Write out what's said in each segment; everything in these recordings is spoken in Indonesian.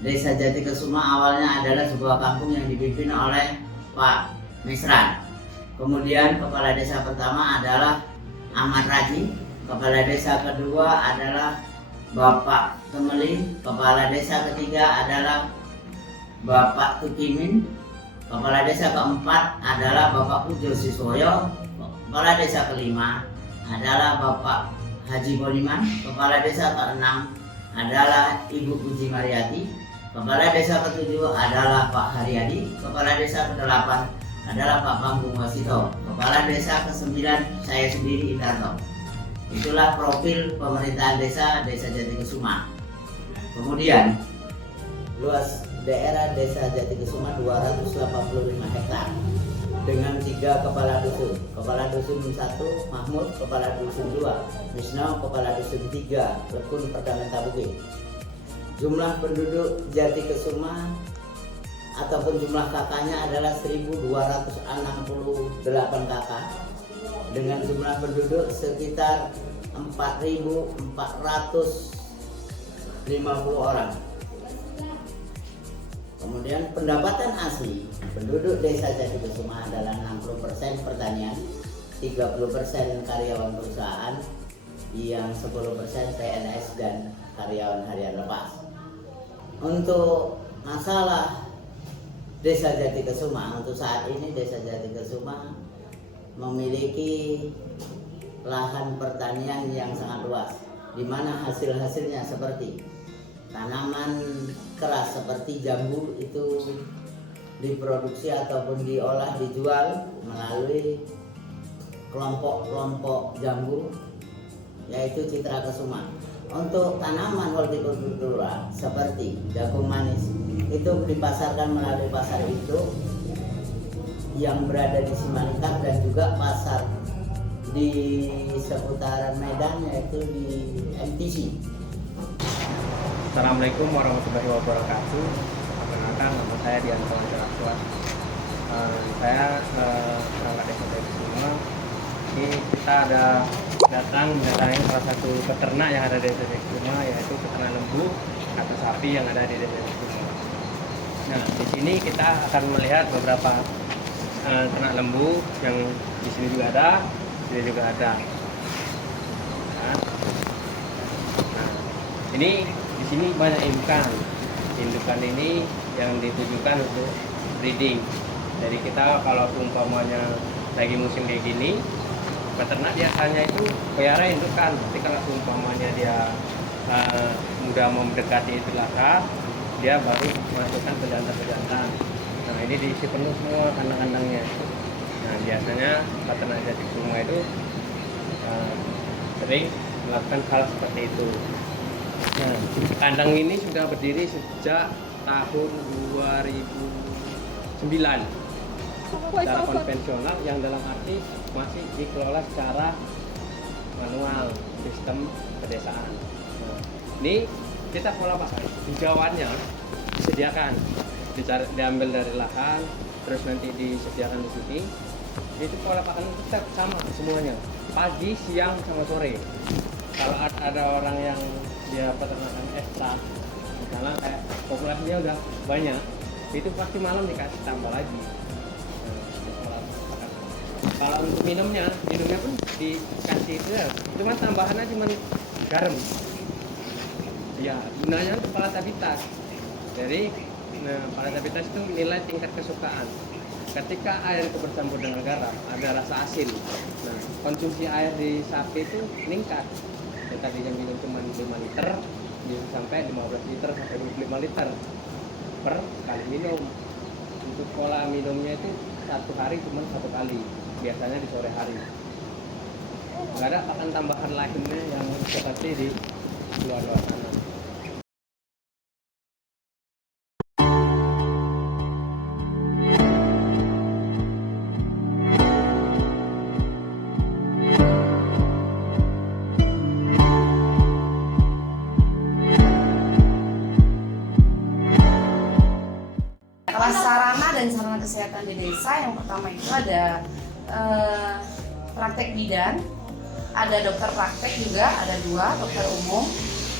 Desa Jatikesuma awalnya adalah sebuah kampung yang dipimpin oleh Pak Misran. Kemudian kepala desa pertama adalah Ahmad Raji, kepala desa kedua adalah Bapak Temelin, kepala desa ketiga adalah Bapak Tukimin, kepala desa keempat adalah Bapak Pujo Siswoyo, kepala desa kelima adalah Bapak Haji Boniman, kepala desa keenam adalah Ibu Puji Mariati, kepala desa ketujuh adalah Pak Haryadi, kepala desa kedelapan adalah Pak Bambung Wasito, kepala desa ke-9 saya sendiri Indarto. Itulah profil pemerintahan desa Jatikesuma. Kemudian luas daerah desa Jatikesuma 285 hektar dengan 3 kepala dusun. Kepala dusun 1 Mahmud, kepala dusun 2 Misno, kepala dusun 3 Lekun Perdamaian Tabuke. Jumlah penduduk Jatikesuma ataupun jumlah kakaknya adalah 1268 kakak dengan jumlah penduduk sekitar 4.450 orang. Kemudian pendapatan asli penduduk desa Jatikesuma adalah 60% pertanian, 30% karyawan perusahaan, yang 10% PNS dan karyawan harian lepas. Untuk masalah Desa Jatikesuma, untuk saat ini Desa Jatikesuma memiliki lahan pertanian yang sangat luas, di mana hasil-hasilnya seperti tanaman keras seperti jambu itu diproduksi ataupun diolah dijual melalui kelompok-kelompok jambu yaitu Citra Kesuma. Untuk tanaman hortikultura seperti jagung manis itu dipasarkan melalui pasar itu yang berada di Simalingkap dan juga pasar di seputaran Medan yaitu di MTC. Assalamualaikum warahmatullahi wabarakatuh. Perkenalkan, nama saya Dianto Anjaraswa. Saya perangkat desa Jatikesuma. Ini kita ada datangin salah satu peternak yang ada di desa Jatikesuma, yaitu peternak lembu atau sapi yang ada di desa Jatikesuma. Nah, di sini kita akan melihat beberapa ternak lembu yang di sini juga ada, di sini juga ada. Nah, ini di sini banyak indukan. Indukan ini yang ditujukan untuk breeding. Jadi kita kalau umpamanya lagi musim kayak gini, peternak biasanya itu pelihara indukan. Tapi kalau umpamanya dia mudah mendekati itu lakas, dia baru masukkan pejantan-pejantan. Nah, ini diisi penuh semua kandang-kandangnya. Nah, biasanya peternak Jatikesuma itu sering melakukan hal seperti itu. Nah, kandang ini sudah berdiri sejak tahun 2009 secara konvensional, yang dalam arti masih dikelola secara manual, sistem pedesaan. Nah, ini kita pola pakan hijauannya disediakan, diambil dari lahan, terus nanti disediakan di sini. Itu pola pakan tetap sama semuanya, pagi, siang, sama sore. Kalau ada orang yang dia peternakan ekstra, misalnya kayak populasinya udah banyak, itu pasti malam dikasih tambah lagi. Kalau untuk minumnya pun dikasih itu ya, cuma tambahannya cuma garam. Ya, gunanya untuk palatabilitas. Jadi, palatabilitas itu nilai tingkat kesukaan. Ketika air itu bercampur dengan garam, ada rasa asin. Nah, konsumsi air di sapi itu meningkat. Yang tadinya minum cuma 5 liter, bisa sampai 15 liter sampai 25 liter per kali minum. Untuk pola minumnya itu satu hari cuma 1 kali, biasanya di sore hari. Nggak ada pakan tambahan lainnya yang seperti di luar-luar sana. Kelas sarana dan sarana kesehatan di desa, yang pertama itu ada praktek bidan, ada dokter praktek juga, ada 2 dokter umum,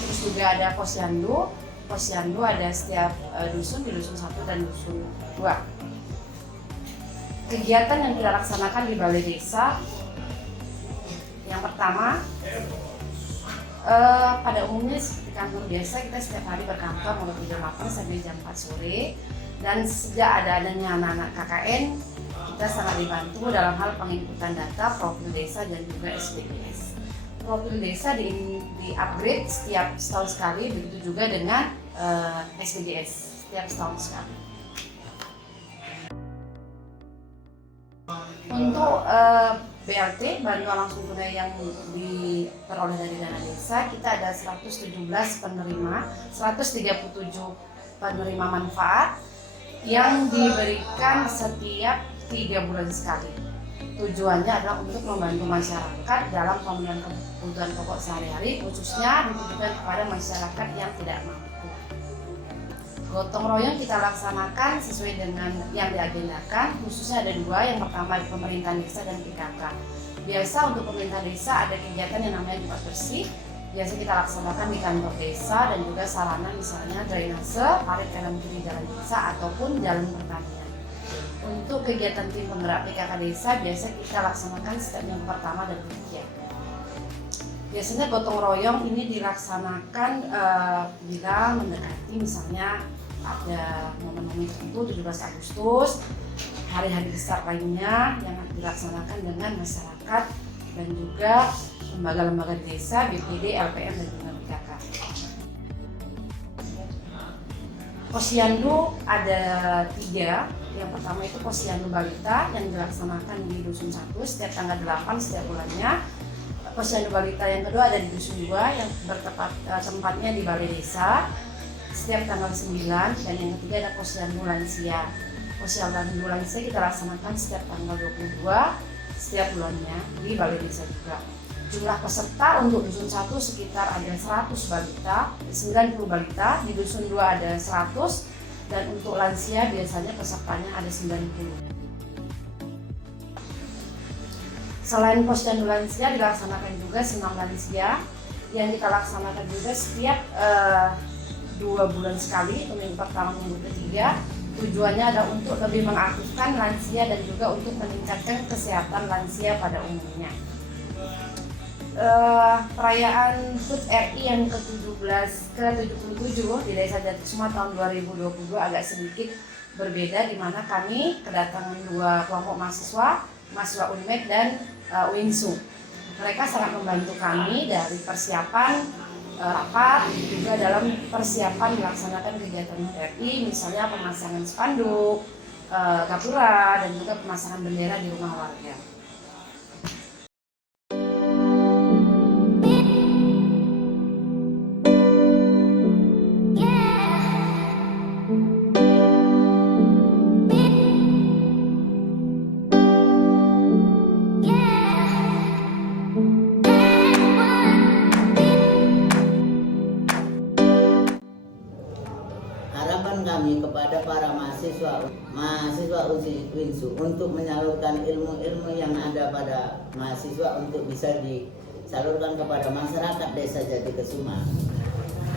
terus juga ada posyandu, posyandu ada setiap dusun, di dusun 1 dan dusun 2. Kegiatan yang kita laksanakan di balai desa, yang pertama, pada umumnya seperti kantor biasa, kita setiap hari berkantor mulai jam 8 sampai jam 4 sore. Dan sejak adanya anak-anak KKN, kita sangat dibantu dalam hal penginputan data, profil desa, dan juga SDGs. Profil desa di-upgrade setiap setahun sekali, begitu juga dengan SDGs setiap setahun sekali. Untuk BLT, bantuan langsung tunai yang diperoleh dari dana desa, kita ada 117 penerima, 137 penerima manfaat yang diberikan setiap 3 bulan sekali. Tujuannya adalah untuk membantu masyarakat dalam pemenuhan kebutuhan pokok sehari-hari, khususnya ditujukan kepada masyarakat yang tidak mampu. Gotong royong kita laksanakan sesuai dengan yang diagendakan, khususnya ada 2, yang pertama pemerintah desa dan PKK. Biasa untuk pemerintah desa ada kegiatan yang namanya Jumat Bersih, biasa kita laksanakan di kantor desa dan juga sarana misalnya drainase, parit kanan kiri jalan desa ataupun jalan pertanian. Untuk kegiatan tim penggerak PKK desa biasa kita laksanakan setiap minggu pertama dan ketiga. Biasanya gotong royong ini dilaksanakan bila mendekati misalnya ada momen-momen tertentu 17 Agustus, hari-hari besar lainnya yang dilaksanakan dengan masyarakat dan juga lembaga-lembaga desa, BPD, LPM, dan juga PKK. Posyandu ada 3. Yang pertama itu posyandu balita yang dilaksanakan di dusun 1 setiap tanggal 8 setiap bulannya. Posyandu balita yang kedua ada di dusun 2 yang tempatnya di balai desa setiap tanggal 9, dan yang ketiga ada posyandu lansia. Posyandu lansia kita laksanakan setiap tanggal 22 setiap bulannya di balai desa juga. Jumlah peserta untuk dusun 1 sekitar ada 100 balita, 90 balita, di dusun 2 ada 100, dan untuk lansia biasanya pesertanya ada 90. Selain posyandu lansia dilaksanakan juga senam lansia yang kita laksanakan juga setiap 2 bulan sekali, minggu pertama minggu ketiga. Tujuannya adalah untuk lebih mengaktifkan lansia dan juga untuk meningkatkan kesehatan lansia pada umumnya. Perayaan HUT RI yang ke-77 di Desa Jatisma tahun 2022 agak sedikit berbeda, di mana kami kedatangan 2 kelompok mahasiswa UNMED dan UINSU. Mereka sangat membantu kami dari persiapan rapat, juga dalam persiapan melaksanakan kegiatan HUT RI, misalnya pemasangan spanduk, gapura, dan juga pemasangan bendera di rumah warga. Harapan kami kepada para mahasiswa UINSU untuk menyalurkan ilmu-ilmu yang ada pada mahasiswa untuk bisa disalurkan kepada masyarakat Desa Jatikesuma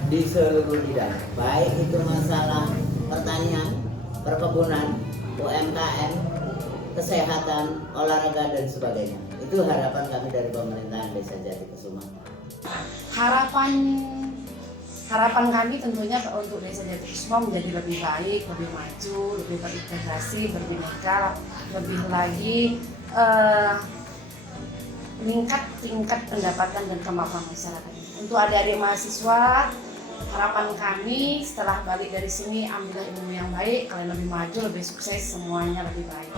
di seluruh bidang, baik itu masalah pertanian, perkebunan, UMKM, kesehatan, olahraga, dan sebagainya. Itu harapan kami dari pemerintahan Desa Jatikesuma. Harapan kami tentunya untuk Desa Jatikesuma menjadi lebih baik, lebih maju, lebih terintegrasi, berbineka, lebih lagi meningkat tingkat pendapatan dan kemampuan masyarakat. Untuk adik-adik mahasiswa, harapan kami setelah balik dari sini ambillah ilmu yang baik, kalian lebih maju, lebih sukses, semuanya lebih baik.